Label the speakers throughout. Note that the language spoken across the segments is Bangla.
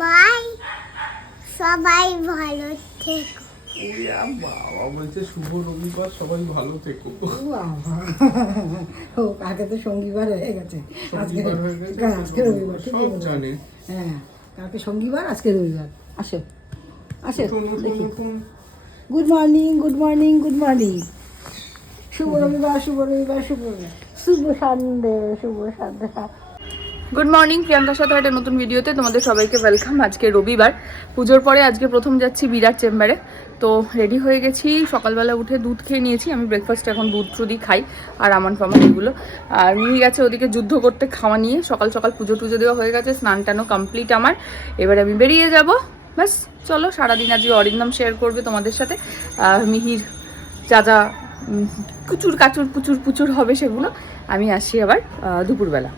Speaker 1: বাই। সবাই ভালো থেকো।
Speaker 2: বাবা বলছে শুভ রবিবার সবাই ভালো থেকো।
Speaker 3: ও কালকে তো সঙ্গীবার হয়ে গেছে। আজকে
Speaker 2: শনিবার গেছে,
Speaker 3: আজকে রবিবার ঠিক
Speaker 2: সব জানে।
Speaker 3: হ্যাঁ কালকে সঙ্গীবার আজকে রবিবার। আসো। আসো
Speaker 2: উঠুন, উঠুন,
Speaker 3: দেখি। Good morning good morning good morning শুভ রবিবার শুভ রবিবার শুভ শুভ সন্ধে শুভ সন্ধ্যা।
Speaker 4: গুড মর্নিং প্রিয়াঙ্কার সাথে একটা নতুন ভিডিওতে তোমাদের সবাইকে ওয়েলকাম আজকে রবিবার, পুজোর পরে আজকে প্রথম যাচ্ছি বিরাট চেম্বারে। তো রেডি হয়ে গেছি, সকালবেলা উঠে দুধ খেয়ে নিয়েছি। আমি ব্রেকফাস্ট এখন দুধ টুধই খাই, আর আমান ফামান এগুলো। আর নিয়ে গেছে ওদিকে যুদ্ধ করতে খাওয়া নিয়ে। সকাল সকাল পুজো টুজো দেওয়া হয়ে গেছে, স্নান টানও কমপ্লিট আমার। এবার আমি বেরিয়ে যাব। ব্যাস, চলো, সারাদিন আজকে অরিন্দম শেয়ার করবে তোমাদের সাথে। মিহির যা যা কুচুর কাচুর পুচুর পুচুর হবে সেগুলো আমি আসি আবার দুপুরবেলা।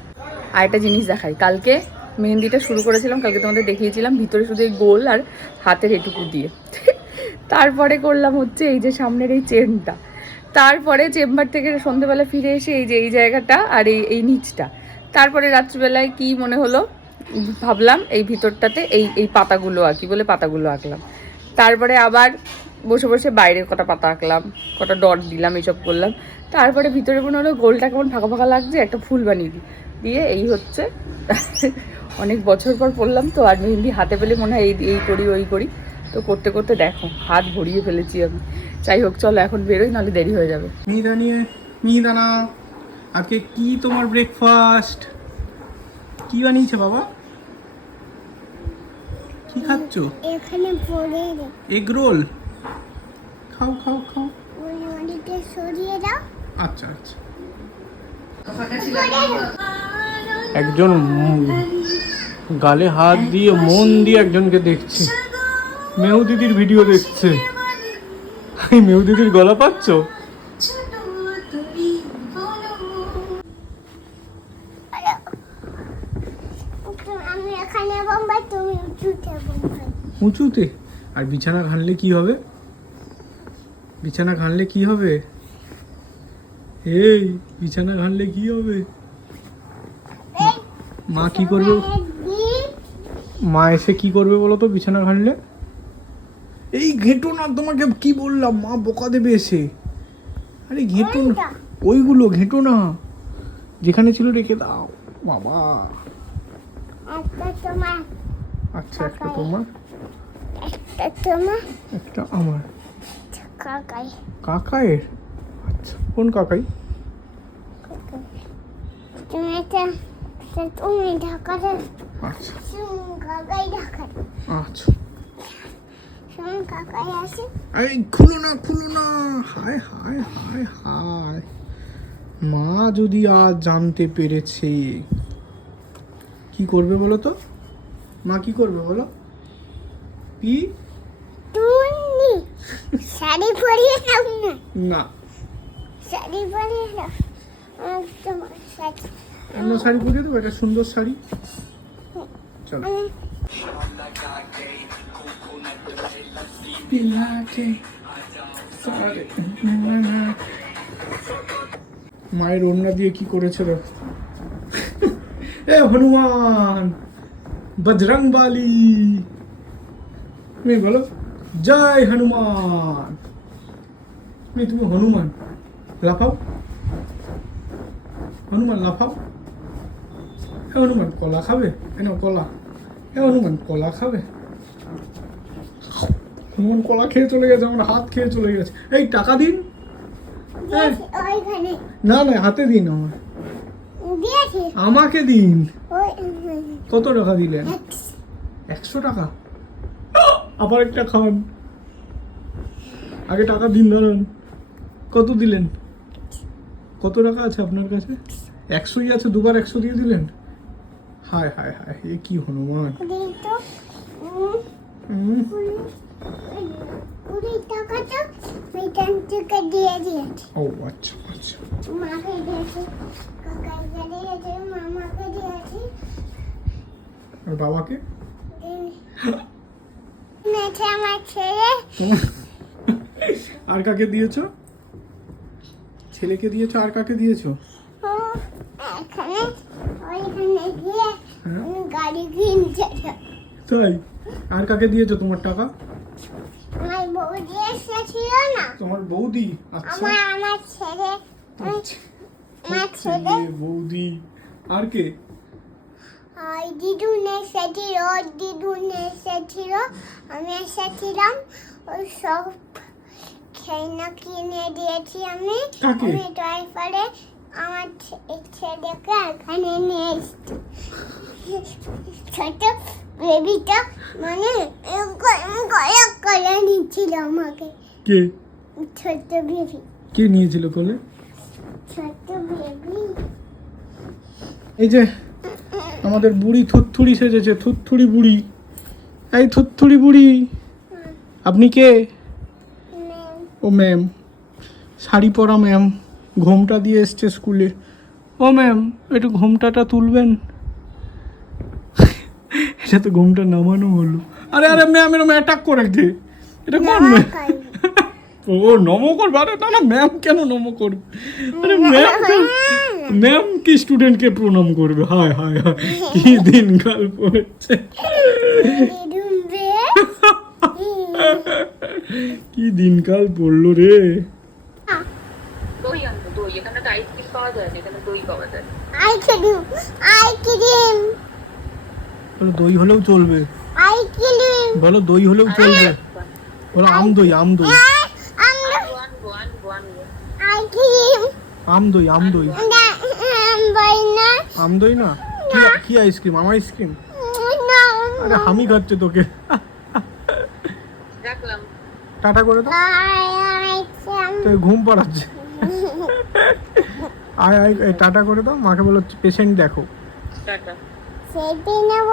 Speaker 4: আর একটা জিনিস দেখাই। কালকে মেহেন্দিটা শুরু করেছিলাম, কালকে তোমাদের দেখিয়েছিলাম, ভিতরে শুধু এই গোল আর হাতের এটুকু দিয়ে। তারপরে করলাম হচ্ছে এই যে সামনের এই চেনটা। তারপরে চেম্বার থেকে সন্ধেবেলা ফিরে এসে এই যে এই জায়গাটা আর এই এই নিচটা। তারপরে রাত্রিবেলায় কি মনে হলো? ভাবলাম এই ভিতরটাতে এই এই পাতাগুলো আঁকি বলে পাতাগুলো আঁকলাম। তারপরে আবার বসে বসে বাইরে কটা পাতা আঁকলাম, কটা ডট দিলাম, এইসব করলাম। তারপরে ভিতরে মনে হলো গোলটা কেমন ফাঁকা ফাঁকা লাগছে, একটা ফুল বানিয়ে দিই। দিয়ে এই হচ্ছে। অনেক বছর পর পড়লাম তো আর মেহেন্দি হাতে পেলে মনে হয় এই এই করি ওই করি। তো করতে করতে দেখো হাত ভরিয়ে ফেলেছি আমি। যাই হোক চলো এখন বেরোই নাহলে দেরি হয়ে যাবে।
Speaker 2: মিহিদা মিহিদানা আজকে কি তোমার ব্রেকফাস্ট কি বানিয়েছে বাবা? কি খাচ্ছ?
Speaker 1: এখানে পড়ে রে
Speaker 2: এগ রোল? খাও খাও খাও।
Speaker 1: সরিয়ে দাও।
Speaker 2: আচ্ছা আচ্ছা। একজন গালে হাত দিয়ে, মন দিয়ে একজনকে দেখছে। মেহু দিদির ভিডিও দেখছে। মেহু দিদির গলা পাচ্ছ?
Speaker 1: উঁচুতে।
Speaker 2: আর বিছানা ঘানলে কি হবে? বিছানা ঘানলে কি হবে? এই, বিছানা ঘানলে কি হবে? মা কি করবে? মা এসে কি করবে বলো তো বিছানা ঘানলে এই ঘেঁটো না তোমাকে কি বললাম? মা বোকা দেবে এসে। আরে ঘেঁটো না ওইগুলো ঘেঁটো না। যেখানে ছিল রেখে দাও। বাবা। আচ্ছা একটা তোমার।
Speaker 1: একটা তোমার
Speaker 2: একটা আমার।
Speaker 1: কাকাই।
Speaker 2: কাকায়ের আচ্ছা কোন কাকাই।
Speaker 1: তুমি একটা তুমি ঢাকাতে
Speaker 2: আচ্ছা
Speaker 1: কাকাই ঢাকাতে
Speaker 2: আচ্ছা।
Speaker 1: কাকাই আসে
Speaker 2: এই খুলো না খুলো না। হায় হায় হায় হায়। মা যদি আজ জানতে পেরেছে কি করবে বলো তো? মা কি করবে বলো? কি?
Speaker 1: তুমি শাড়ি পরিয়ে দাও না।
Speaker 2: না।
Speaker 1: শাড়ি পরিয়ে দাও আমার তোমার শাড়ি
Speaker 2: অন্য শাড়ি পরিয়ে দেবো? একটা সুন্দর শাড়ি। চলো। মায়ের ওড়না দিয়ে কি করেছে এ হনুমান, বজরং বালি। তুমি বলো, জয় হনুমান। তুমি হনুমান, লাফাও। হনুমান, লাফাও। এ হনুমান কলা খাবে? এন কলা? এ হনুমান কলা খাবে? হনুমান কলা খেয়ে চলে গেছে আমার হাত খেয়ে চলে গেছে। এই টাকা দিন। না না হাতে দিন আমার। আমাকে দিন। কত টাকা দিলেন? একশো টাকা? আবার একটা খান। আগে টাকা দিন ধরুন। কত দিলেন? কত টাকা আছে আপনার কাছে? একশোই আছে দুবার একশো দিয়ে দিলেন? হায় হায় হায় এ কি হনুমান? ও আচ্ছা আচ্ছা।
Speaker 1: মাকে দিয়েছি দিয়েছি মামাকে দিয়েছি।
Speaker 2: আর বাবাকে?
Speaker 1: আমার ছেলে।
Speaker 2: আর কাকে দিয়েছ? ছেলেকে দিয়েছ আর কাকে দিয়েছ
Speaker 1: ও এখানে ওইখানে গিয়ে
Speaker 2: হ্যাঁ
Speaker 1: আমি গাড়ি না।
Speaker 2: তাই? আর কাকে দিয়েছ তোমার টাকা?
Speaker 1: আমার বৌদি এসেছিল না?
Speaker 2: তোমার বৌদি? আচ্ছা।
Speaker 1: আমার আমার ছেলে।
Speaker 2: আচ্ছা।
Speaker 1: আমার ছেলে।
Speaker 2: ছেলে, বৌদি। আর কে?
Speaker 1: ওই দিদুন এসেছিল ওর দিদুন এসেছিল। আমি এসেছিলাম ওই সব খেলনা কিনে দিয়েছি আমি। তারপরে আমার ছেলেকে এখানে নিয়ে এসছি। ছোট বেবিটা মানে গলা করে নিচ্ছিল আমাকে।
Speaker 2: কে?
Speaker 1: ছোট বেবি।
Speaker 2: কে নিয়েছিল কোলে?
Speaker 1: ছোট বেবি।
Speaker 2: এই যে আমাদের বুড়ি থুতথুড়ি সেজেছে থুতথুড়ি বুড়ি। এই থুতথুড়ি বুড়ি আপনি কে? ও ম্যাম। শাড়ি পরা ম্যাম। ঘোমটা দিয়ে এসছে স্কুলে। ও ম্যাম একটু ঘোমটাটা তুলবেন। এটা তো ঘোমটা নামানো হলো। আরে আরে ম্যাম এরকম অ্যাটাক করে কে? এটা কোন ও নমো করবে? আরে না না ম্যাম কেন নমো করবে? আরে ম্যাম ম্যাম কি স্টুডেন্টকে প্রণাম করবে? হায় হায় হায় কি দিনকাল পড়েছে। কি দিনকাল পড়ল রে?
Speaker 4: দই এখানে তো আইসক্রিম পাওয়া যায় না এখানে দই পাওয়া যায়
Speaker 1: আই ক্রিম আই ক্রিম
Speaker 2: বলো দই হলেও চলবে।
Speaker 1: আই ক্রিম
Speaker 2: বলো দই হলেও চলবে। বলো আম দই আম দই।
Speaker 1: আমরা
Speaker 4: আনব আনব আনব
Speaker 1: আই
Speaker 2: আম দই আম দই।
Speaker 1: না
Speaker 2: আম দই না। কি কি আইসক্রিম আমার আইসক্রিম
Speaker 1: না
Speaker 2: আরে হামি খাচ্ছে তোকে।
Speaker 4: রাখলাম।
Speaker 2: টাটা করে দাও। ঘুম পাড়াচ্ছে। আয় আয় এই টাটা করে দাও। মাকে বলো পেশেন্ট দেখো।
Speaker 4: টাটা।
Speaker 1: নেব।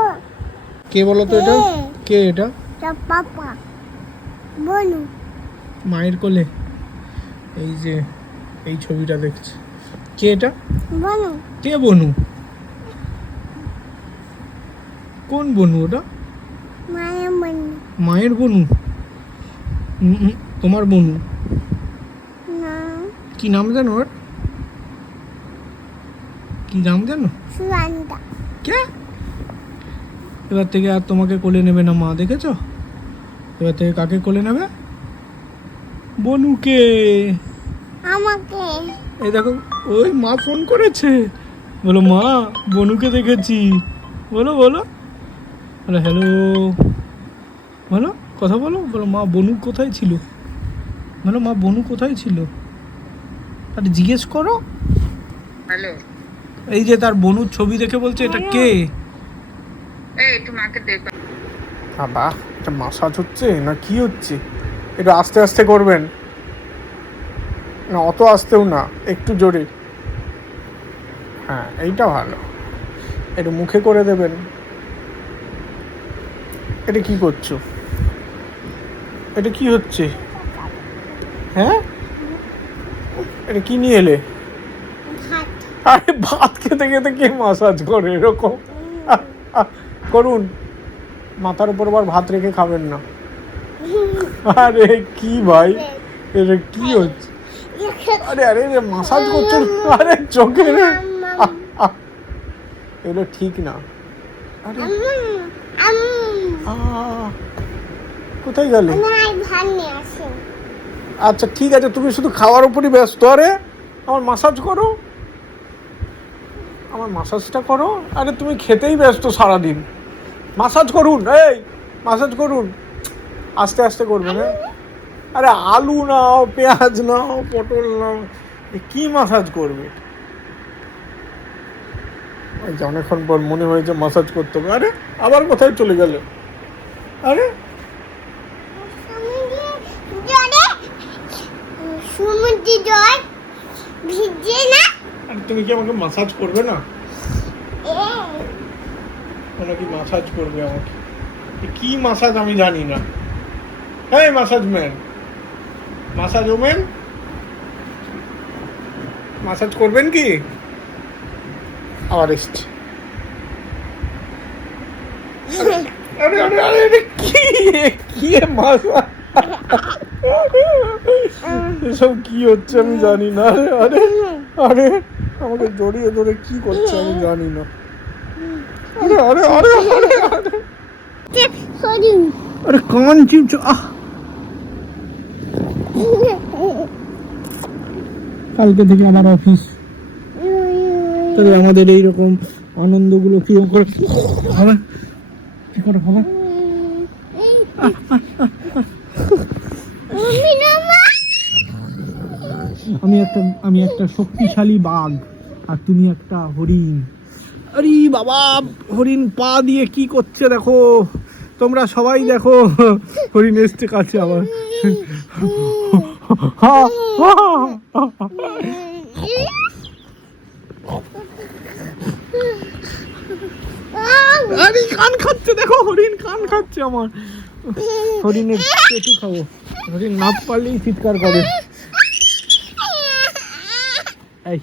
Speaker 2: কে বলো তো এটা? কে? এটা?
Speaker 1: পাপা। বনু
Speaker 2: মায়ের কোলে। এই যে এই ছবিটা দেখছে। কে এটা?
Speaker 1: বনু।
Speaker 2: কে বনু? কোন বনু ওটা?
Speaker 1: মায়া বনু।
Speaker 2: মায়ের বনু। তোমার বনু। কি নাম জানো ওর? কি নাম জানো কে? এবার থেকে আর তোমাকে কোলে নেবে না মা দেখেছ? এবার থেকে কাকে কোলে নেবে? বনুকে।
Speaker 1: আমাকে।
Speaker 2: এই দেখো ওই মা ফোন করেছে। বলো মা বনুকে দেখেছি। বলো বলো। বলো হ্যালো। বলো কথা বলো। বলো মা বনু কোথায় ছিল? বলো মা বনু কোথায় ছিল? আরে জিজ্ঞেস করো।
Speaker 4: হ্যালো।
Speaker 2: এই যে তার বনুর ছবি দেখে বলছে এটা কে?
Speaker 4: এই একটু মাকে দেখো
Speaker 2: বাবা এটা মাসাজ হচ্ছে না কি হচ্ছে? একটু আস্তে আস্তে করবেন। না অত আস্তেও না একটু জোরে। হ্যাঁ এইটা ভালো। একটু মুখে করে দেবেন। এটা কি করছ? এটা কি হচ্ছে? হ্যাঁ? এটা কি নিয়ে এলে? আরে ভাত খেতে খেতে কে মাসাজ করে এরকম? করুন। মাথার উপর আবার ভাত রেখে খাবেন না। আরে কি ভাই? এটা কি হচ্ছে? আরে আরে মাসাজ করছেন আরে চোখে। এগুলো ঠিক না। আরে কোথায় গেলে?
Speaker 1: ভাত নিয়ে আসেন।
Speaker 2: আচ্ছা ঠিক আছে, তুমি শুধু খাওয়ার উপরই ব্যস্ত। আরে, আমার মাসাজ করো। আমার মাসাজটা করো। আরে, তুমি খেতেই ব্যস্ত সারাদিন। মাসাজ করুন, এই মাসাজ করুন। আস্তে আস্তে করবেন হ্যাঁ? আরে, আলু নাও, পেঁয়াজ নাও, পটল নাও কি মাসাজ করবে? অনেকক্ষণ পর মনে হয়েছে মাসাজ করতে হবে। আরে, আবার কোথায় চলে গেলে? আরে
Speaker 1: জলে সমুদ্র জল ভিজে না?
Speaker 2: তুমি কি আমাকে মাসাজ করবে না? কোনো কি মাসাজ করবে আমাকে? কি মাসাজ আমি জানি না। হ্যাঁ massage man massage women massage করবেন কি? আবার এসছে আরে আরে আরে কি কি মাসাজ এসব কি হচ্ছে আমি জানি না। আরে আরে আরে, আমাকে জড়িয়ে ধরে কি করছে আমি জানি না। আরে আরে আরে আরে আরে। আরে, কান চিপছ, আহ। কালকে থেকে আমার অফিস তবে আমাদের এইরকম আনন্দগুলো কি করে হবে? কি করে হবে? আমি একটা আমি একটা শক্তিশালী বাঘ, আর তুমি একটা হরিণ। আরে বাবা, হরিণ পা দিয়ে কি করছে দেখো? তোমরা সবাই দেখো, হরিণ এসছে কাছে আবার। আরে, কান খাচ্ছে দেখো, হরিণ কান খাচ্ছে আমার। হরিণের পেটু খাব। হরিণ না পারলেই চিৎকার করে। এই।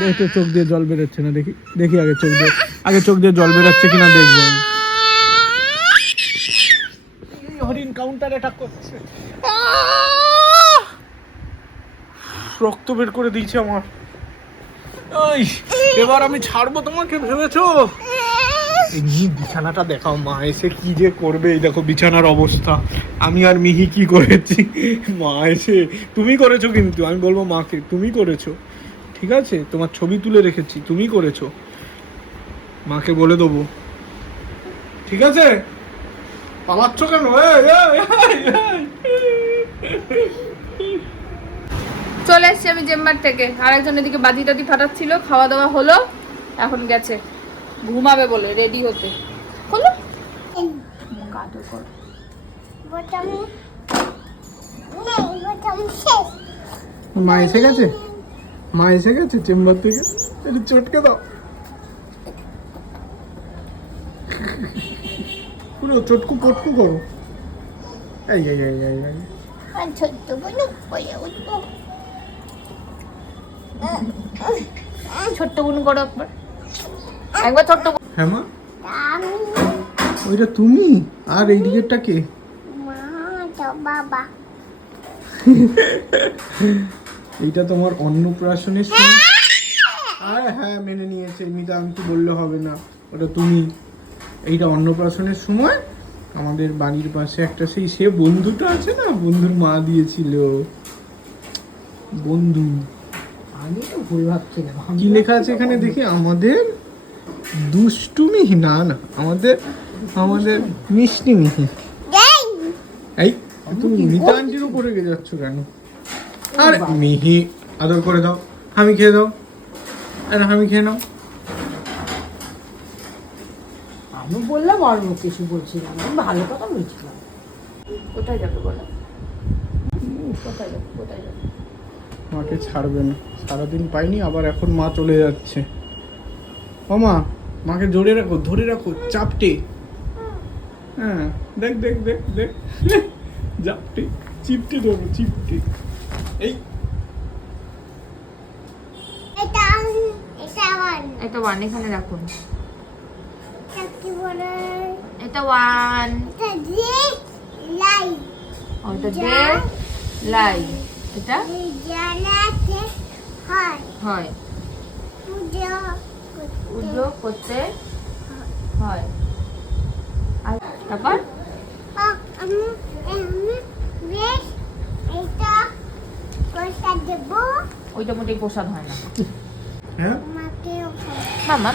Speaker 2: দেখ তো চোখ দিয়ে জল বেরোচ্ছে না, দেখি দেখি আগে চোখ দিয়ে। আগে চোখ দিয়ে জল বেরোচ্ছে কিনা দেখব। হরিণ কাউন্টার অ্যাটাক করছে। রক্ত বের করে দিয়েছে আমার। এবার আমি ছাড়বো তোমাকে, ভেবেছো? মিহি বিছানাটা দেখাও, মা এসে কি যে করবে? এই দেখো বিছানার অবস্থা। আমি আর মিহি কি করেছি? মা এসে, তুমি করেছ কিন্তু। আমি বলব, মাকে, তুমি করেছ। ঠিক আছে? তোমার ছবি তুলে রেখেছি, তুমি করেছ। মাকে বলে দেবো। ঠিক আছে? পালাচ্ছ কেন।
Speaker 4: চলে এসছি আমি চেম্বার থেকে। আরেকজন এদিকে বাজি টাদি ফাটাচ্ছিল খাওয়া দাওয়া হলো, এখন গেছে। ঘুমাবে বলে রেডি হতে। হলো কাটো করো
Speaker 2: মা এসে গেছে? মা এসে গেছে চেম্বার থেকে? একটু চটকে দাও। পুরো চটকু পটকু করো। এই এই এই এই এই।
Speaker 1: ছোট্ট পড়ে উঠবো।
Speaker 4: ছোট্ট বোন করো একবার। একবার ছোট্ট
Speaker 2: হ্যাঁ মা। ওইটা তুমি? আর এই দিকেরটা কে?
Speaker 1: বাবা।
Speaker 2: এইটা তোমার অন্নপ্রাশনের সময় আরে হ্যাঁ মেনে নিয়েছে। মিতা আমি কি বললে হবে না। ওটা তুমি। এইটা অন্নপ্রাশনের সময় আমাদের বাড়ির পাশে একটা সেই সে বন্ধুটা আছে না? বন্ধুর মা দিয়েছিল। বন্ধু।
Speaker 3: আমি তো ভুল ভাবছিলাম
Speaker 2: কি লেখা আছে এখানে দেখি? আমাদের দুষ্টুমি না না আমাদের আমাদের মিষ্টি মিহি এই তুমি মিতা আন্টির উপরে গে যাচ্ছ কেন? আরে মিহি আদর করে দাও। আমি খেয়ে দাও। আরে আমি খেয়ে নাও।
Speaker 3: আমি বললাম অল্প কিছু বলছিলাম আমি ভালো কথা বলছিলাম।
Speaker 4: কোথায় যাবে বলো? কোথায় যাবে কোথায় যাবে?
Speaker 2: মাকে ছাড়বে না। সারাদিন পাইনি আবার এখন মা চলে যাচ্ছে। ও মা মাকে জড়িয়ে রাখো ধরে রাখো চাপটে। হ্যাঁ দেখ দেখ দেখ দেখ চাপটে চিপটে ধরো চিপটে। এই।
Speaker 1: এটা এটা ওয়ান
Speaker 4: এটা ওয়ান এখানে রাখুন
Speaker 1: এটা বলে?
Speaker 4: এটা ওয়ান ওটা দে লাই। এটা
Speaker 1: হয়।
Speaker 4: হয়। উদ্র করতে হয় আর তারপর ওইটা মোটেই প্রসাদ হয় না
Speaker 2: হ্যাঁ
Speaker 4: মামা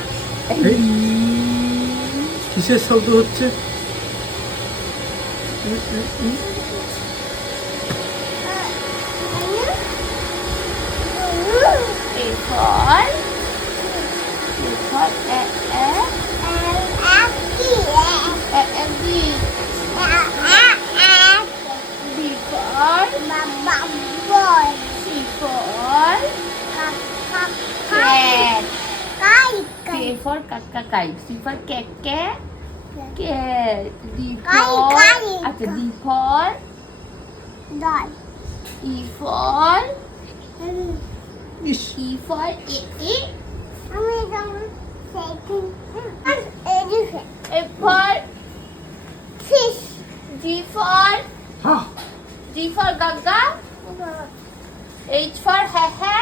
Speaker 2: কিসের শব্দ হচ্ছে
Speaker 4: K for kakakai C for cat cat D
Speaker 1: Kai,
Speaker 4: for
Speaker 1: kai.
Speaker 4: আচ্ছা D for E for E for a a F for G for
Speaker 2: হা
Speaker 4: G for gaga. H for ha ha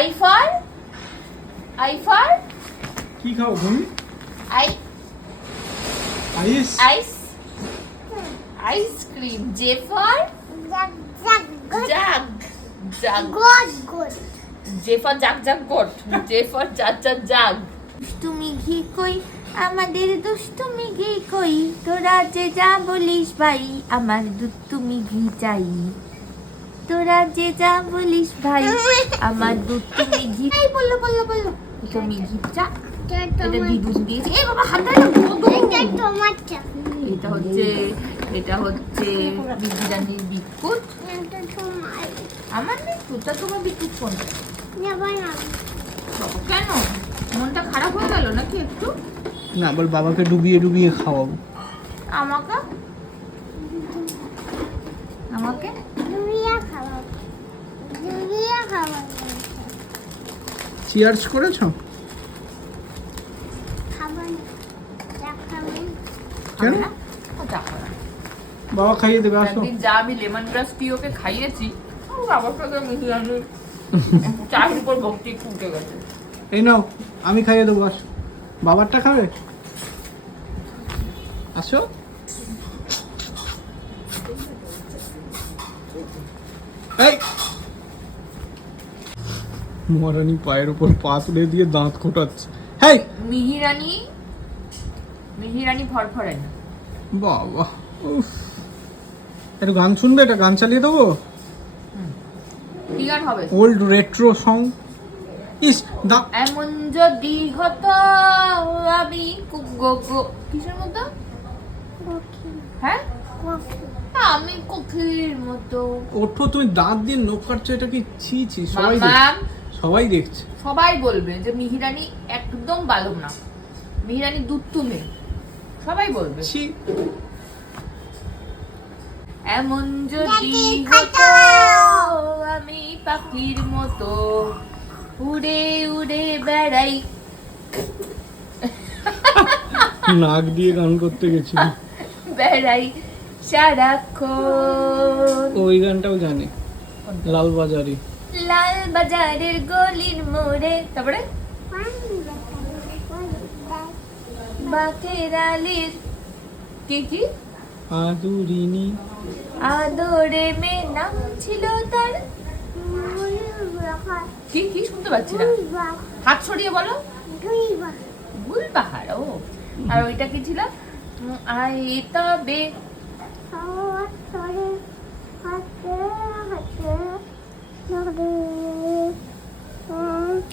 Speaker 4: I for I for
Speaker 2: কি খাও তুমি?
Speaker 4: I
Speaker 2: ice
Speaker 4: ice ice cream J for
Speaker 1: jug jug
Speaker 4: jug jug
Speaker 1: good good
Speaker 4: J for jug jug goat J for jug jug jug দুষ্টুমি ঘি কই? আমাদের দুষ্টুমি ঘি কই? তোরা যে যা বলিস ভাই আমার দুষ্টুমি ঘি চাই। তোরা যে যা বলিস ভাই আমার দুষ্টুমি ঘি এই বলল বলল বলল। তুমি ঘি চা। এটা দিদুন দিয়েছে। এ বাবা হাতে
Speaker 1: এটা টমাটো
Speaker 4: এটা হচ্ছে এটা হচ্ছে
Speaker 1: এটা টমাটো
Speaker 4: আমার তা তোমার বিস্কুট কোনটা কেন? মনটা খারাপ হয়ে গেল নাকি একটু?
Speaker 2: না আবার বাবাকে ডুবিয়ে ডুবিয়ে খাওয়াবো।
Speaker 4: আমাকে? আমাকে?
Speaker 1: দুরিয়া খাওয়া দুরিয়া খাওয়া
Speaker 2: চিয়ার্স করেছ? কেন
Speaker 4: খাবে। না? ও যা খাবে। না।
Speaker 2: বাবা খাইয়ে দেবে আসো।
Speaker 4: যা আমি লেমন গ্রাস টি ওকে খাইয়েছি বাবার সাথে চায়ের উপর ভক্তি ফুটে গেছে।
Speaker 2: এই নাও আমি খাইয়ে দেবো আসো। বাবারটা খাবে? আসো। এই! মহারানী পায়ের উপর পা তুলে দিয়ে দাঁত খোটাচ্ছে। হেই!
Speaker 4: মিহিরানি মিহিরানি ফরফরে না।
Speaker 2: বাবা উফ। একটু গান শুনবে? এটা গান চালিয়ে দেবো?
Speaker 4: কি গান হবে?
Speaker 2: Old retro song. ইস দা
Speaker 4: এমন যদি হতো আমি গো- গো- কিসের মতো? হ্যাঁ? আমি কোকির মতো।
Speaker 2: ওঠো তুমি দাঁত দিয়ে নখ কাটছো এটা কি ছি ছি? সবাই দেখছে সবাই দেখছে।
Speaker 4: সবাই বলবে যে মিহিরানি একদম বালক না। মিহিরানি দুধ তুমি সবাই বলবে।
Speaker 2: ছি।
Speaker 4: এমন যদি হতো আমি পাখির মতো। উড়ে উড়ে বেড়াই।
Speaker 2: নাক দিয়ে গান করতে গেছি
Speaker 4: বেড়াই সারাক্ষণ।
Speaker 2: ওই গানটাও জানে। লাল বাজারে
Speaker 4: লাল বাজারের গলির মোড়ে। তারপরে? বাকের আলির। কি কি?
Speaker 2: আদুরিনি।
Speaker 4: আদরে মে নাম ছিল তার। কি কি শুনতে পাচ্ছি না? হাত ছড়িয়ে বলো। গুল পাহাড় ও। আর ওইটা কি ছিল? উম, আই তবে।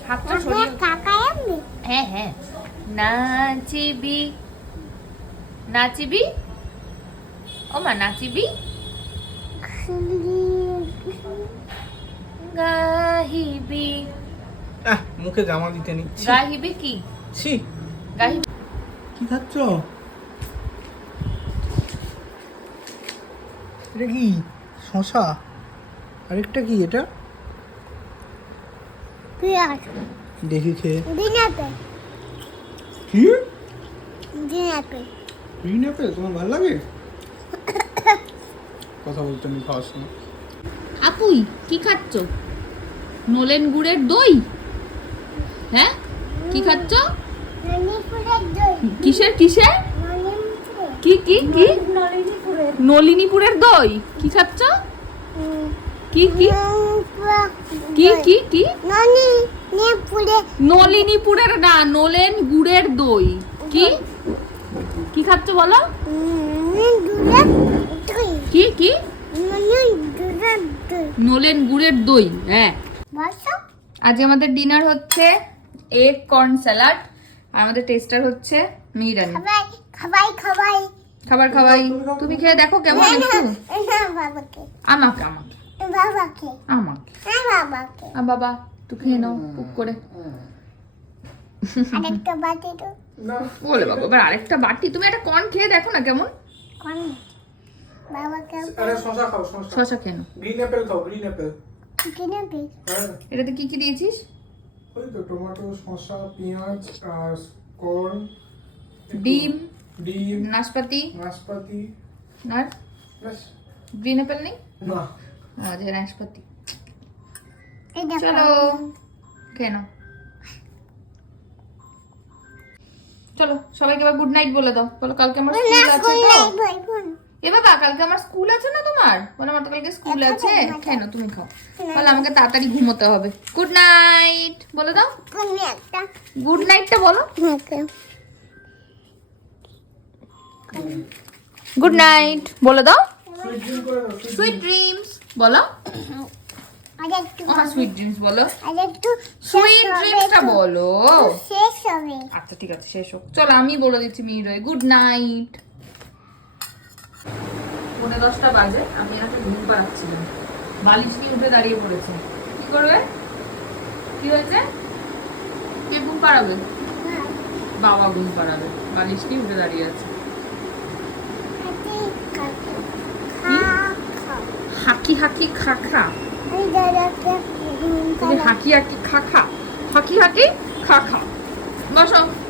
Speaker 4: হাতটা ছড়িয়ে হ্যাঁ হ্যাঁ। নাচিবি। নাচিবি? ও মা নাচিবি? গাহিবি।
Speaker 2: আহ মুখে জামা দিতে নিচ্ছি
Speaker 4: গাহিবি কি?
Speaker 2: ছি।
Speaker 4: গাহিবি।
Speaker 2: কি খাচ্ছ? এটা কি? শশা আরেকটা কি এটা? দেখি খেয়ে। কি? গ্রিন অ্যাপেল তোমার ভালো লাগে? কথা বলতে আমি খাওয়ার সময়।
Speaker 4: আপুই কি খাচ্ছ? নলেন গুড়ের দই? হ্যাঁ? কি খাচ্ছ? কিসের কিসের? কি কি কি? নলিনীপুরের দই। কি খাচ্ছ? কি কি? কি কি কি? নলিনীপুরের না নলেন গুড়ের দই। কি? কি খাচ্ছ বলো? কি কি? নলেন গুড়ের দই হ্যাঁ। আজকে আমাদের ডিনার হচ্ছে এগ কর্ন স্যালাড আর আমাদের টেস্টার হচ্ছে মিরানি।
Speaker 1: খাবাই খাবাই খাবাই।
Speaker 4: খাবার খাওয়াই তুমি খেয়ে দেখো কেমন একটু। আমাকে আমাকে।
Speaker 1: বাবাকে।
Speaker 4: আমাকে।
Speaker 1: হ্যাঁ বাবাকে।
Speaker 4: আ বাবা তুই খেয়ে নাও পুক করে।
Speaker 1: আরেকটা বাটি তো।
Speaker 4: বলে বাবা আরেকটা বাটি। তুমি একটা কর্ন খেয়ে দেখো না কেমন?
Speaker 2: আরে শশা
Speaker 4: কেন?
Speaker 2: গ্রিন অ্যাপেল খাও গ্রিন অ্যাপেল
Speaker 1: কিনে
Speaker 4: এটাতে কি কি দিয়েছিস?
Speaker 2: ওই তো টমেটো শসা পেঁয়াজ আর কর্ন
Speaker 4: ডিম
Speaker 2: ডিম
Speaker 4: নাশপাতি।
Speaker 2: নাশপাতি। ব্যাস।
Speaker 4: গ্রিন অ্যাপেল নেই?
Speaker 2: না।
Speaker 4: আচ্ছা নাশপাতি। চলো নাও। চলো সবাইকে এবার গুড নাইট বলে দাও। বলো কালকে আমার স্কুল আছে তো? এ বাবা কালকে আমার স্কুল আছে না তোমার? বলো আমার তো কালকে স্কুল আছে। কেন তুমি খাও। বলো আমাকে তাড়াতাড়ি ঘুমোতে হবে। গুড নাইট বলে দাও। গুড নাইটটা বলো। গুড নাইট বলে দাও।
Speaker 2: সুইট
Speaker 4: ড্রিমস বলো। সুইট ড্রিমস বলো। সুইট ড্রিমসটা বলো। আচ্ছা ঠিক আছে শেষ হোক। চলো আমি বলে দিচ্ছি মিরয় গুড নাইট পনেরো দশটা বাজে, আমি এনাকে ঘুম পাড়াচ্ছিলাম। বালিশ নিয়ে উঠে দাঁড়িয়ে পড়েছে। কি করবে? কি হয়েছে? কে ঘুম পাড়াবে? বাবা ঘুম পাড়াবে। বালিশ নিয়ে উঠে দাঁড়িয়ে আছে। হাকি হাকি, খা খা।
Speaker 1: ওই দাদাকে ঘুম
Speaker 4: তুমি হাকি হাকি, খা খা। হাকি হাকি, খা খা। বসো।